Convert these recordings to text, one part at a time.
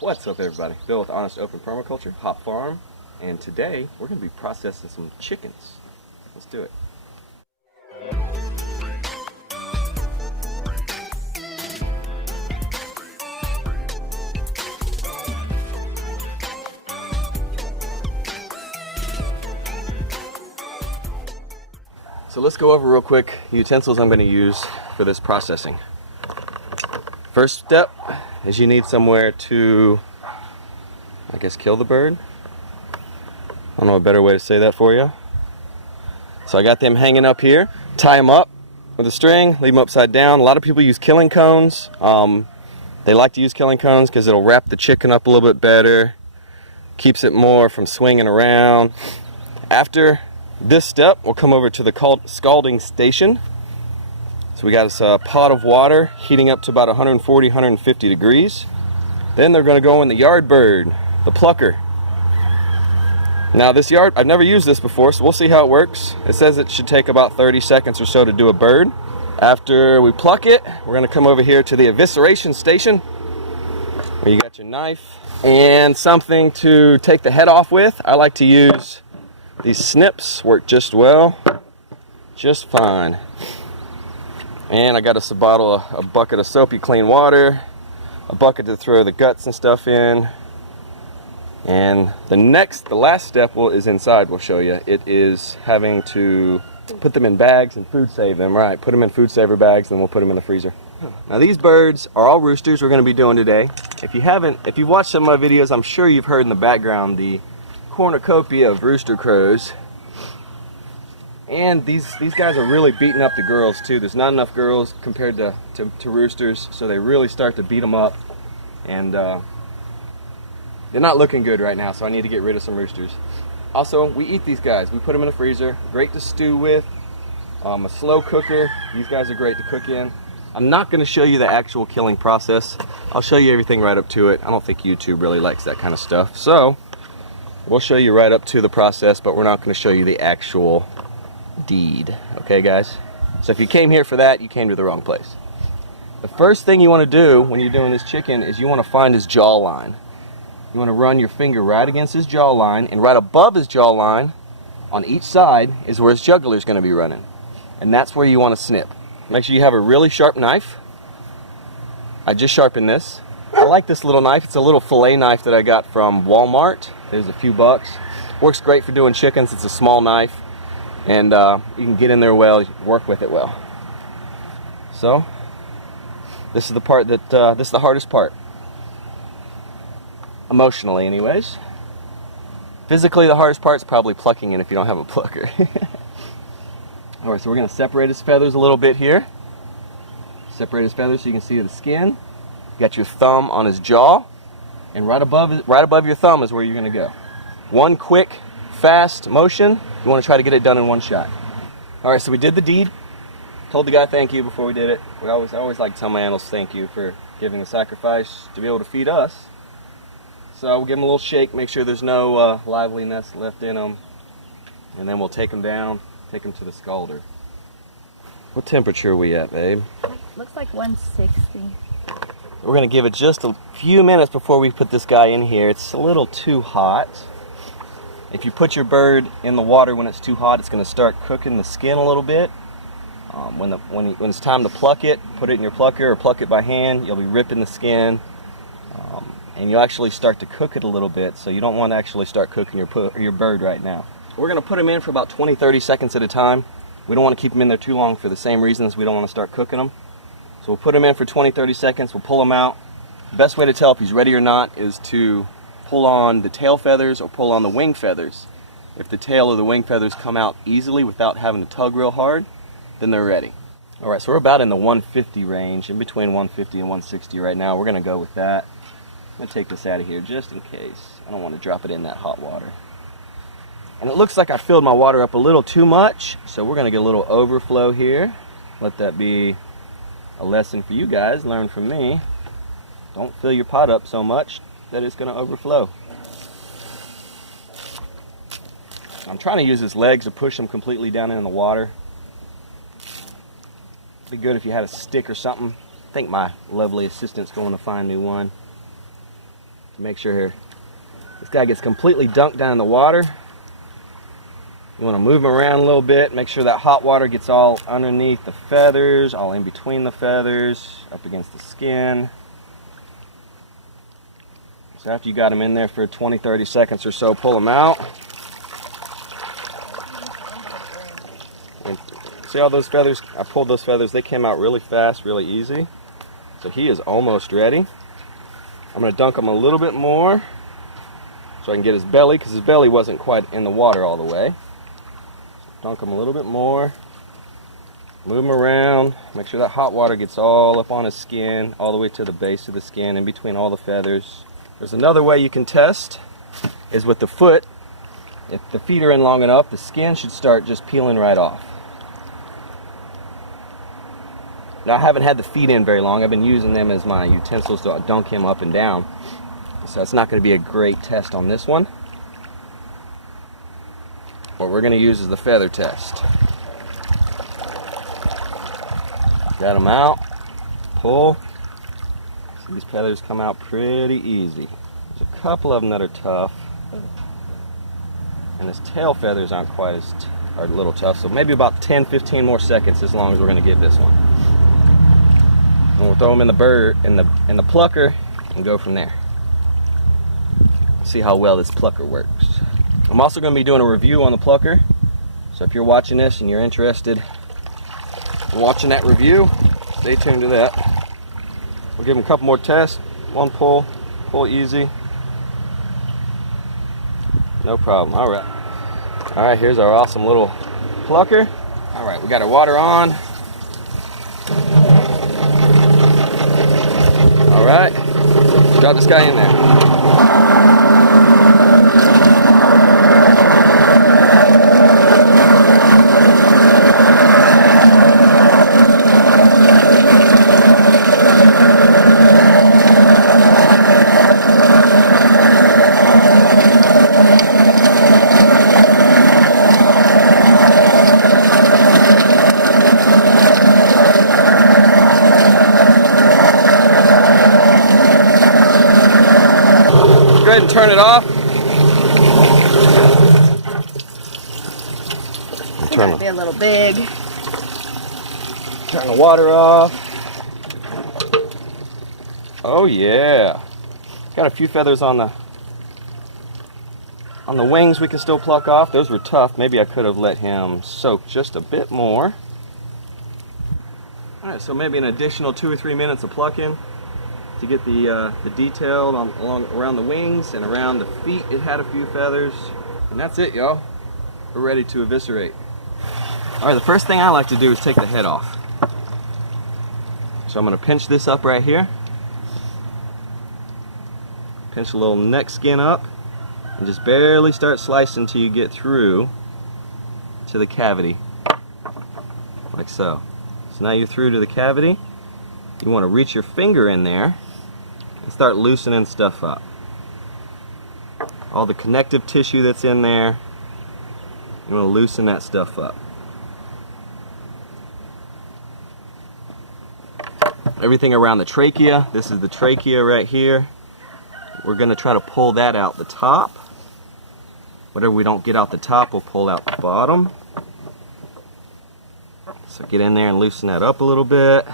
What's up, everybody? Bill with Honest Open Permaculture, Hop Farm, and today we're going to be processing some chickens. Let's do it. So let's go over real quick the utensils I'm going to use for this processing. First step is you need somewhere to, I guess, kill the bird. I don't know a better way to say that for you. So I got them hanging up here. Tie them up with a string, leave them upside down. A lot of people use killing cones. They like to use killing cones because it'll wrap the chicken up a little bit better, keeps it more from swinging around. After this step, we'll come over to the scalding station. So we got us a pot of water heating up to about 140, 150 degrees. Then they're going to go in the yard bird, the plucker. Now this yard, I've never used this before, so we'll see how it works. It says it should take about 30 seconds or so to do a bird. After we pluck it, we're going to come over here to the evisceration station, where you got your knife and something to take the head off with. I like to use these snips, work just well, just fine. And I got us a bucket of soapy clean water, a bucket to throw the guts and stuff in. And the last step is inside, we'll show you. It is having to put them in bags and food save them, right? Put them in food saver bags, then we'll put them in the freezer. Now these birds are all roosters we're going to be doing today. If you've watched some of my videos, I'm sure you've heard in the background the cornucopia of rooster crows. And these guys are really beating up the girls too. There's not enough girls compared to roosters, so they really start to beat them up. And they're not looking good right now, so I need to get rid of some roosters. Also, we eat these guys. We put them in the freezer. Great to stew with. A slow cooker. These guys are great to cook in. I'm not going to show you the actual killing process. I'll show you everything right up to it. I don't think YouTube really likes that kind of stuff. So we'll show you right up to the process, but we're not going to show you the actual deed. Okay, guys? So if you came here for that, you came to the wrong place. The first thing you want to do when you're doing this chicken is you want to find his jawline. You want to run your finger right against his jawline, and right above his jawline on each side is where his jugular is going to be running. And that's where you want to snip. Make sure you have a really sharp knife. I just sharpened this. I like this little knife. It's a little fillet knife that I got from Walmart. There's a few bucks. Works great for doing chickens. It's a small knife, and you can get in there well, work with it well. So this is the part that this is the hardest part. Emotionally, anyways. Physically, the hardest part is probably plucking it if you don't have a plucker. Alright, so we're going to separate his feathers a little bit here. Separate his feathers so you can see the skin. You got your thumb on his jaw, and right above your thumb is where you're going to go. One quick, fast motion. You want to try to get it done in one shot. Alright, so we did the deed. Told the guy thank you before we did it. I always like to tell my animals thank you for giving the sacrifice to be able to feed us. So we'll give them a little shake, make sure there's no liveliness left in them, and then we'll take them down, take them to the scalder. What temperature are we at, babe? Looks like 160. We're going to give it just a few minutes before we put this guy in here. It's a little too hot. If you put your bird in the water when it's too hot, it's going to start cooking the skin a little bit. When it's time to pluck it, put it in your plucker or pluck it by hand. You'll be ripping the skin. And you'll actually start to cook it a little bit, so you don't want to actually start cooking your bird right now. We're going to put them in for about 20-30 seconds at a time. We don't want to keep them in there too long for the same reasons we don't want to start cooking them. So we'll put him in for 20-30 seconds, we'll pull him out. The best way to tell if he's ready or not is to pull on the tail feathers or pull on the wing feathers. If the tail or the wing feathers come out easily without having to tug real hard, then they're ready. Alright, so we're about in the 150 range, in between 150 and 160 right now. We're going to go with that. I'm going to take this out of here just in case. I don't want to drop it in that hot water. And it looks like I filled my water up a little too much, so we're going to get a little overflow here. Let that be a lesson for you guys, learn from me. Don't fill your pot up so much that it's going to overflow. I'm trying to use his legs to push him completely down in the water. It'd be good if you had a stick or something. I think my lovely assistant's going to find me one. to make sure this guy gets completely dunked down in the water. You want to move him around a little bit, make sure that hot water gets all underneath the feathers, all in between the feathers, up against the skin. So after you got him in there for 20-30 seconds or so, pull him out. And see all those feathers? I pulled those feathers. They came out really fast, really easy. So he is almost ready. I'm going to dunk him a little bit more so I can get his belly, because his belly wasn't quite in the water all the way. Dunk him a little bit more, move him around, make sure that hot water gets all up on his skin, all the way to the base of the skin, in between all the feathers. There's another way you can test, is with the foot. If the feet are in long enough, the skin should start just peeling right off. Now I haven't had the feet in very long. I've been using them as my utensils to dunk him up and down. So it's not going to be a great test on this one. What we're going to use is the feather test. Got them out, pull. See, these feathers come out pretty easy. There's a couple of them that are tough. And his tail feathers aren't quite as, are a little tough. So maybe about 10-15 more seconds as long as we're going to give this one. And we'll throw them in the plucker and go from there. See how well this plucker works. I'm also going to be doing a review on the plucker, so if you're watching this and you're interested in watching that review, stay tuned to that. We'll give him a couple more tests. One pull easy. No problem. Alright, here's our awesome little plucker. Alright, we got our water on. Alright, drop this guy in there. Go ahead and turn it off. Turn it. Be a little big. Turn the water off. Oh yeah. Got a few feathers on the wings we can still pluck off. Those were tough. Maybe I could have let him soak just a bit more. Alright, so maybe an additional 2 or 3 minutes of plucking to get the detail around the wings and around the feet. It had a few feathers. And that's it, y'all. We're ready to eviscerate. Alright, the first thing I like to do is take the head off. So I'm going to pinch this up right here. Pinch a little neck skin up. And just barely start slicing until you get through to the cavity. Like so. So now you're through to the cavity. You want to reach your finger in there and start loosening stuff up. All the connective tissue that's in there, you want to loosen that stuff up. Everything around the trachea, this is the trachea right here. We're going to try to pull that out the top. Whatever we don't get out the top, we'll pull out the bottom. So get in there and loosen that up a little bit.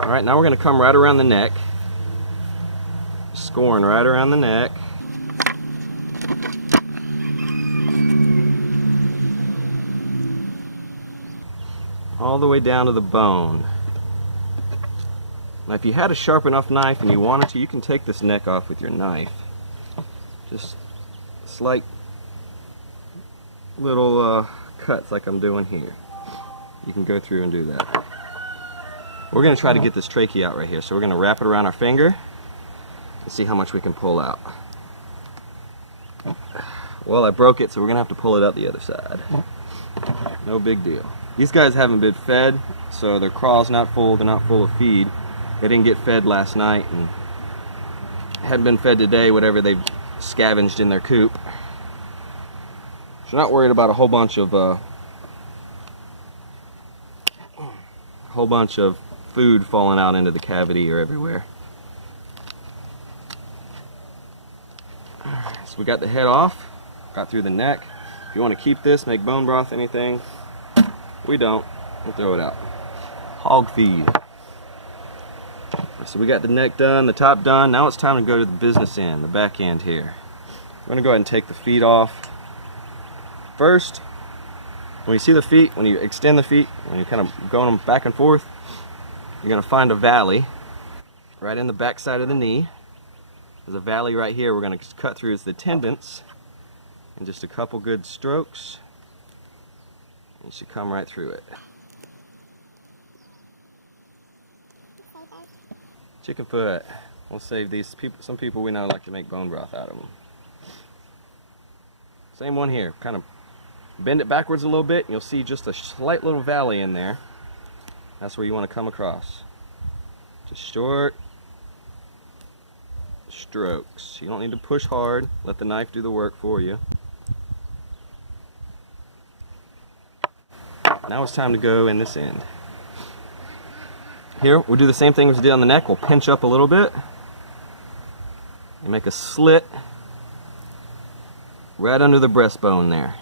Alright, now we're going to come right around the neck. Scoring right around the neck. All the way down to the bone. Now if you had a sharp enough knife and you wanted to, you can take this neck off with your knife. Just slight little cuts like I'm doing here. You can go through and do that. We're going to try to get this trachea out right here. So we're going to wrap it around our finger and see how much we can pull out. Well, I broke it, so we're going to have to pull it out the other side. No big deal. These guys haven't been fed, so their craw's not full. They're not full of feed. They didn't get fed last night and hadn't been fed today, whatever they've scavenged in their coop. So not worried about a whole bunch of food falling out into the cavity or everywhere. Alright, so we got the head off, got through the neck. If you want to keep this, make bone broth, anything, we don't. We'll throw it out. Hog feed. So we got the neck done, the top done. Now it's time to go to the business end, the back end here. I'm going to go ahead and take the feet off. First, when you see the feet, when you extend the feet, when you're kind of going them back and forth, you're going to find a valley right in the back side of the knee. There's a valley right here we're going to cut through. It's the tendons. And just a couple good strokes, you should come right through it. Chicken foot. We'll save these. Some people we know like to make bone broth out of them. Same one here. Kind of bend it backwards a little bit, and you'll see just a slight little valley in there. That's where you want to come across. Just short strokes. You don't need to push hard. Let the knife do the work for you. Now it's time to go in this end. Here, we'll do the same thing as we did on the neck. We'll pinch up a little bit and make a slit right under the breastbone there.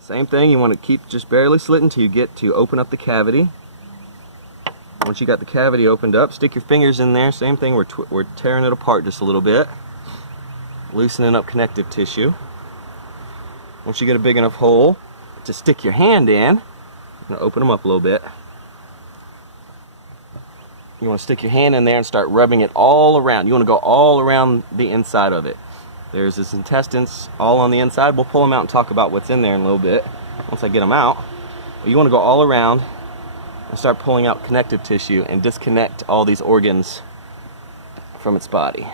Same thing, you want to keep just barely slit until you get to open up the cavity. Once you got the cavity opened up, stick your fingers in there. Same thing, we're tearing it apart just a little bit, loosening up connective tissue. Once you get a big enough hole to stick your hand in, I'm going to open them up a little bit. You want to stick your hand in there and start rubbing it all around. You want to go all around the inside of it. There's this intestines all on the inside. We'll pull them out and talk about what's in there in a little bit once I get them out. But you want to go all around and start pulling out connective tissue and disconnect all these organs from its body.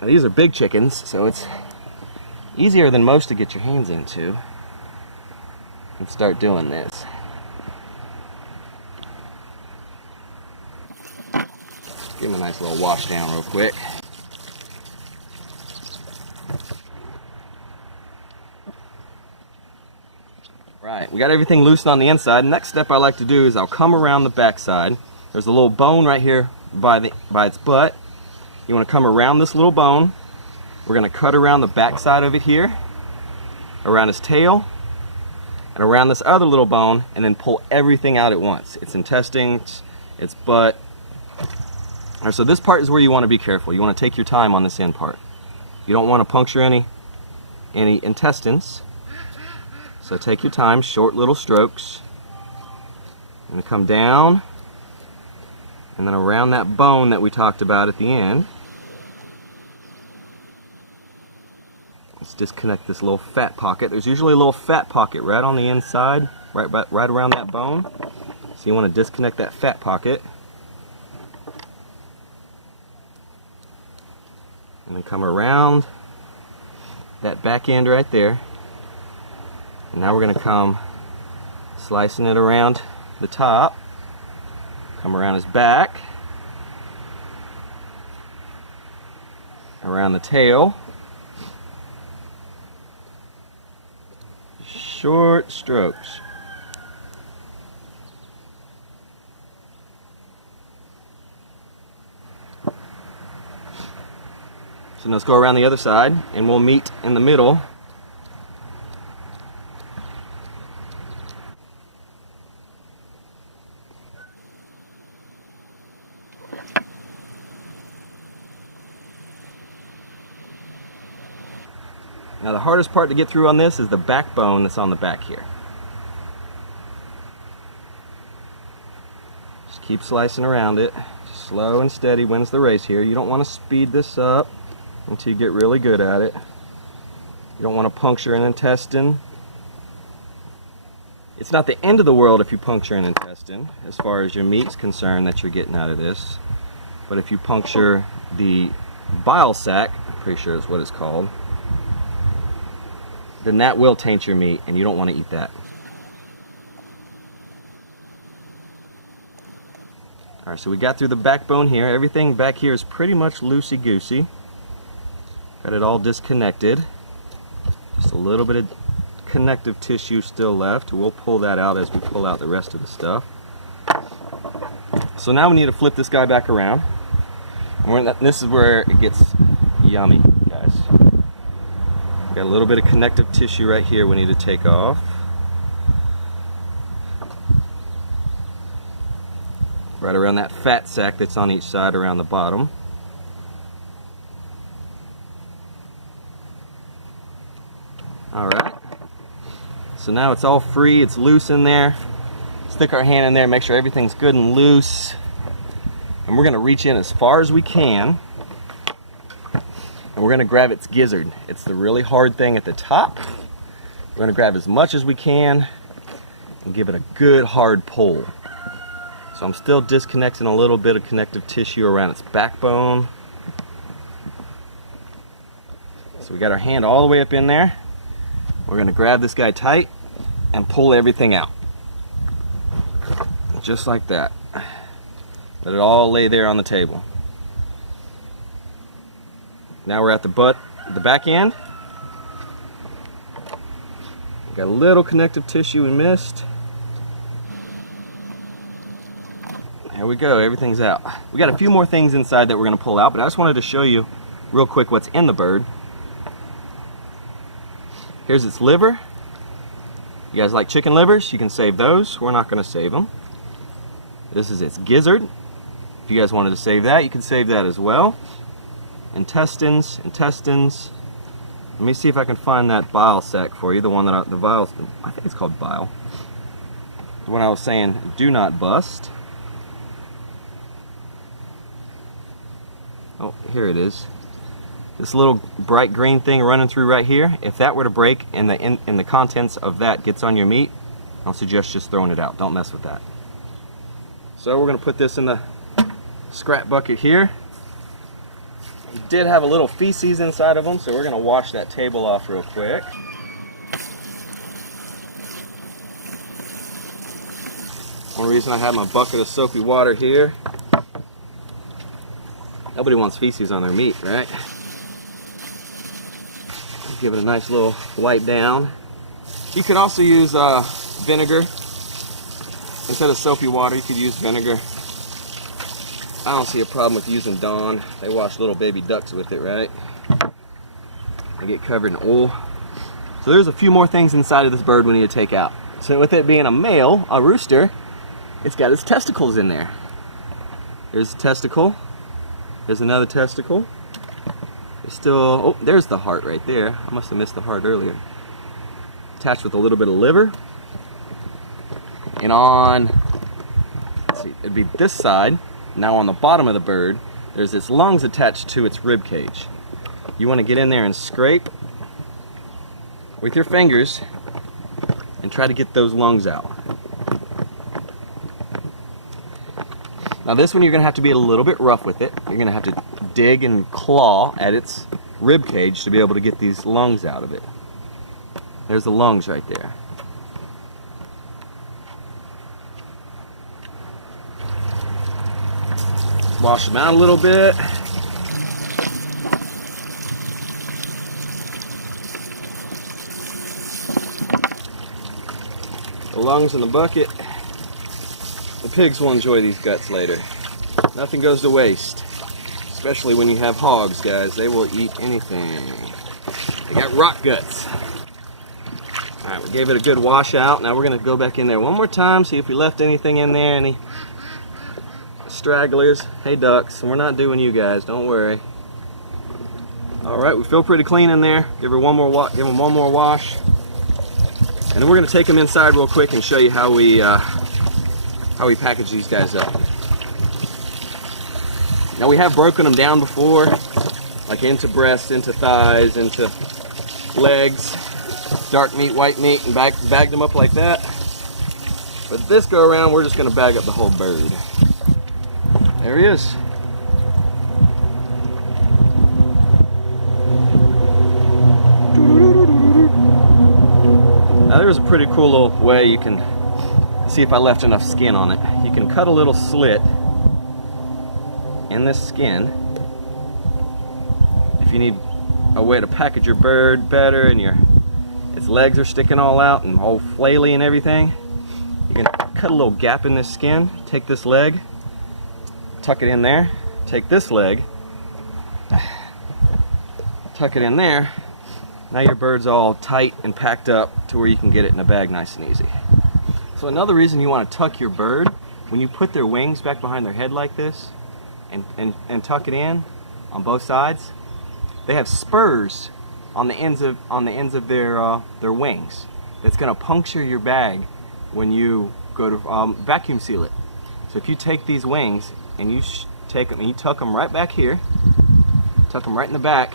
Now these are big chickens, so it's easier than most to get your hands into and start doing this. Give them a nice little wash down real quick. Right, we got everything loosened on the inside. Next step I like to do is I'll come around the back side. There's a little bone right here by its butt. You want to come around this little bone. We're going to cut around the back side of it here, around his tail, and around this other little bone, and then pull everything out at once. Its intestines, its butt. All right, so this part is where you want to be careful. You want to take your time on this end part. You don't want to puncture any intestines. So take your time, short little strokes. I'm going to come down and then around that bone that we talked about at the end. Let's disconnect this little fat pocket. There's usually a little fat pocket right on the inside, right around that bone. So you want to disconnect that fat pocket. And then come around that back end right there. And now we're going to come slicing it around the top. Come around his back. Around the tail. Short strokes. So let's go around the other side and we'll meet in the middle. Now the hardest part to get through on this is the backbone that's on the back here. Just keep slicing around it. Just slow and steady wins the race here. You don't want to speed this up until you get really good at it. You don't want to puncture an intestine. It's not the end of the world if you puncture an intestine, as far as your meat's concerned that you're getting out of this. But if you puncture the bile sac, I'm pretty sure that's what it's called, then that will taint your meat, and you don't want to eat that. Alright, so we got through the backbone here. Everything back here is pretty much loosey-goosey. Got it all disconnected. Just a little bit of connective tissue still left. We'll pull that out as we pull out the rest of the stuff. So now we need to flip this guy back around. And this is where it gets yummy, guys. Got a little bit of connective tissue right here we need to take off. Right around that fat sac that's on each side around the bottom. Alright. So now it's all free, it's loose in there. Stick our hand in there, make sure everything's good and loose. And we're going to reach in as far as we can. And we're going to grab its gizzard. It's the really hard thing at the top. We're going to grab as much as we can and give it a good hard pull. So I'm still disconnecting a little bit of connective tissue around its backbone. So we got our hand all the way up in there. We're going to grab this guy tight and pull everything out. Just like that. Let it all lay there on the table. Now we're at the back end. Got a little connective tissue we missed. There we go, everything's out. We got a few more things inside that we're going to pull out, but I just wanted to show you real quick what's in the bird. Here's its liver. You guys like chicken livers? You can save those. We're not going to save them. This is its gizzard. If you guys wanted to save that, you can save that as well. Intestines. Let me see if I can find that bile sac for you. The one that I think it's called bile. The one I was saying, do not bust. Oh, here it is. This little bright green thing running through right here. If that were to break and the contents of that gets on your meat, I'll suggest just throwing it out. Don't mess with that. So we're going to put this in the scrap bucket here. He did have a little feces inside of them, so we're going to wash that table off real quick. One reason I have my bucket of soapy water here. Nobody wants feces on their meat, right? Give it a nice little wipe down. You could also use vinegar. Instead of soapy water, you could use vinegar. I don't see a problem with using Dawn. They wash little baby ducks with it, right? They get covered in oil. So there's a few more things inside of this bird we need to take out. So with it being a male, a rooster, it's got its testicles in there. There's a testicle. There's another testicle. There's still, oh, there's the heart right there. I must have missed the heart earlier. Attached with a little bit of liver. And on, let's see, it'd be this side. Now on the bottom of the bird, there's its lungs attached to its rib cage. You want to get in there and scrape with your fingers and try to get those lungs out. Now this one you're going to have to be a little bit rough with it. You're going to have to dig and claw at its rib cage to be able to get these lungs out of it. There's the lungs right there. Wash them out a little bit. The lungs in the bucket. The pigs will enjoy these guts later. Nothing goes to waste. Especially when you have hogs, guys. They will eat anything. They got rot guts. Alright, we gave it a good wash out. Now we're going to go back in there one more time, see if we left anything in there, any stragglers. Hey ducks, we're not doing you guys, don't worry. Alright, we feel pretty clean in there. Give them one more wash. And then we're going to take them inside real quick and show you how we package these guys up. Now we have broken them down before, like into breasts, into thighs, into legs, dark meat, white meat, and bagged them up like that. But this go around, we're just going to bag up the whole bird. There he is. Now there's a pretty cool little way you can see if I left enough skin on it. You can cut a little slit in this skin if you need a way to package your bird better and its legs are sticking all out and all flaily and everything, you're going to cut a little gap in this skin, take this leg, tuck it in there, take this leg, tuck it in there. Now your bird's all tight and packed up to where you can get it in a bag nice and easy. So another reason you want to tuck your bird, when you put their wings back behind their head like this and tuck it in on both sides, they have spurs on the ends of their wings. That's going to puncture your bag when you go to vacuum seal it. So if you take these wings and you take them and you tuck them right back here, tuck them right in the back,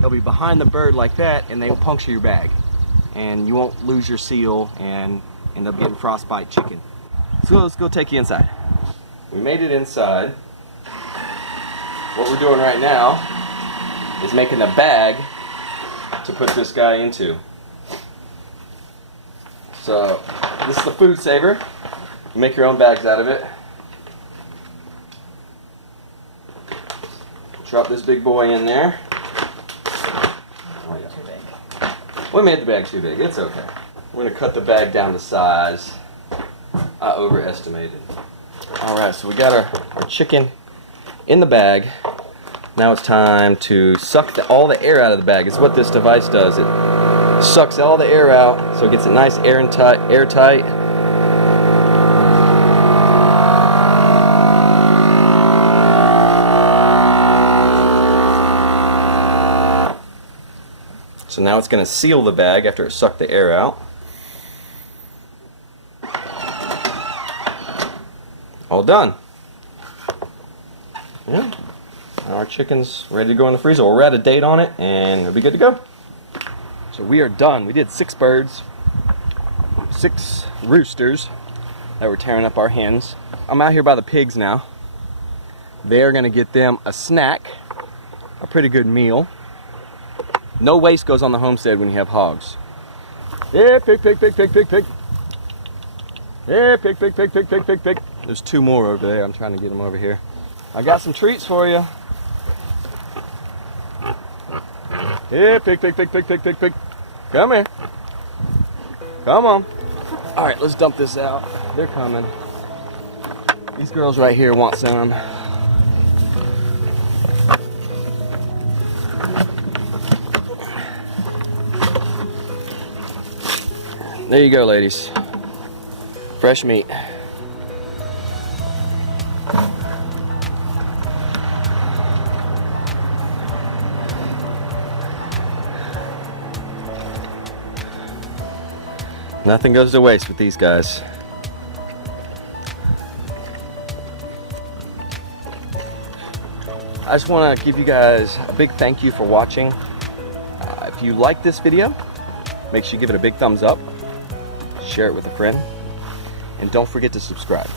they'll be behind the bird like that, and they will puncture your bag, and you won't lose your seal and end up getting frostbite chicken. So let's go take you inside. We made it inside. What we're doing right now is making a bag to put this guy into. So this is the food saver. You make your own bags out of it. Drop this big boy in there. Oh, yeah. Too big. We made the bag too big. It's okay. We're going to cut the bag down to size. I overestimated. Alright, so we got our chicken in the bag. Now it's time to suck all the air out of the bag. It's what this device does. It sucks all the air out, so it gets it nice airtight. So now it's going to seal the bag after it sucked the air out. All done. Yeah. Now our chicken's ready to go in the freezer. We're at a date on it and it'll be good to go. So we are done. We did 6 birds, 6 roosters that were tearing up our hens. I'm out here by the pigs now. They're going to get them a snack, a pretty good meal. No waste goes on the homestead when you have hogs. Yeah, pig, pig, pig, pig, pig, pig. Yeah, pig, pig, pig, pig, pig, pig, pig. There's 2 more over there. I'm trying to get them over here. I got some treats for you. Yeah, pig, pig, pig, pig, pig, pig, pig. Come here. Come on. All right, let's dump this out. They're coming. These girls right here want some. There you go, ladies. Fresh meat. Nothing goes to waste with these guys. I just want to give you guys a big thank you for watching. If you like this video, make sure you give it a big thumbs up, share it with a friend, and don't forget to subscribe.